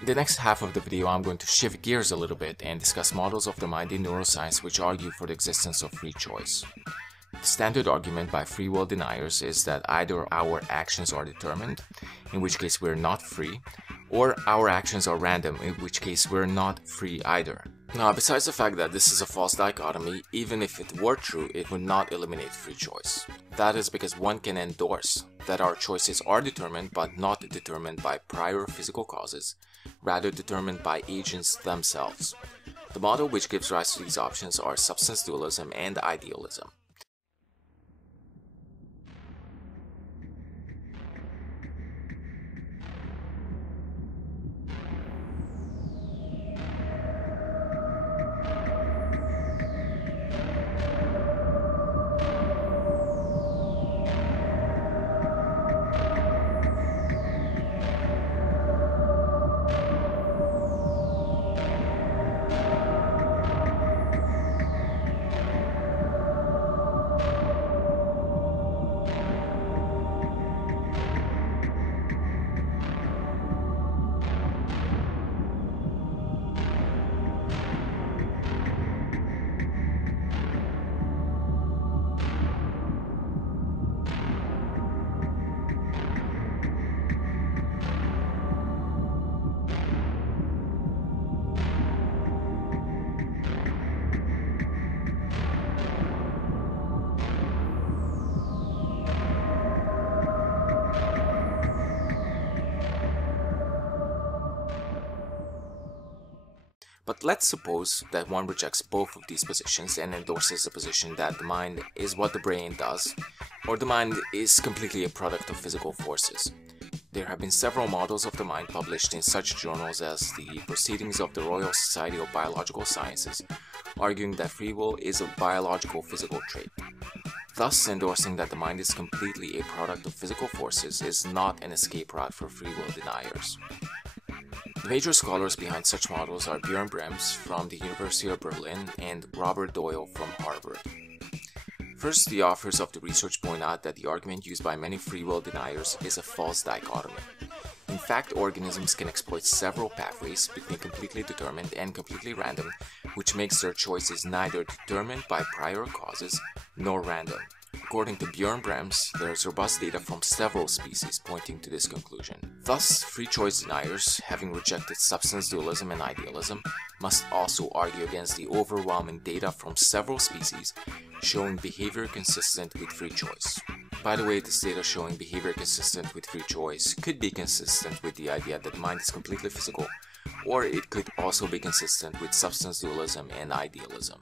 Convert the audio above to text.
In the next half of the video, I'm going to shift gears a little bit and discuss models of the mind in neuroscience which argue for the existence of free choice. The standard argument by free will deniers is that either our actions are determined, in which case we're not free, or our actions are random, in which case we're not free either. Now, besides the fact that this is a false dichotomy, even if it were true, it would not eliminate free choice. That is because one can endorse that our choices are determined but not determined by prior physical causes, rather determined by agents themselves. The model which gives rise to these options are substance dualism and idealism. But let's suppose that one rejects both of these positions and endorses the position that the mind is what the brain does, or the mind is completely a product of physical forces. There have been several models of the mind published in such journals as the Proceedings of the Royal Society of Biological Sciences, arguing that free will is a biological physical trait. Thus, endorsing that the mind is completely a product of physical forces is not an escape route for free will deniers. The major scholars behind such models are Björn Brems from the University of Berlin and Robert Doyle from Harvard. First, the authors of the research point out that the argument used by many free will deniers is a false dichotomy. In fact, organisms can exploit several pathways between completely determined and completely random, which makes their choices neither determined by prior causes nor random. According to Björn Brems, there is robust data from several species pointing to this conclusion. Thus, free choice deniers, having rejected substance dualism and idealism, must also argue against the overwhelming data from several species showing behavior consistent with free choice. By the way, this data showing behavior consistent with free choice could be consistent with the idea that the mind is completely physical, or it could also be consistent with substance dualism and idealism.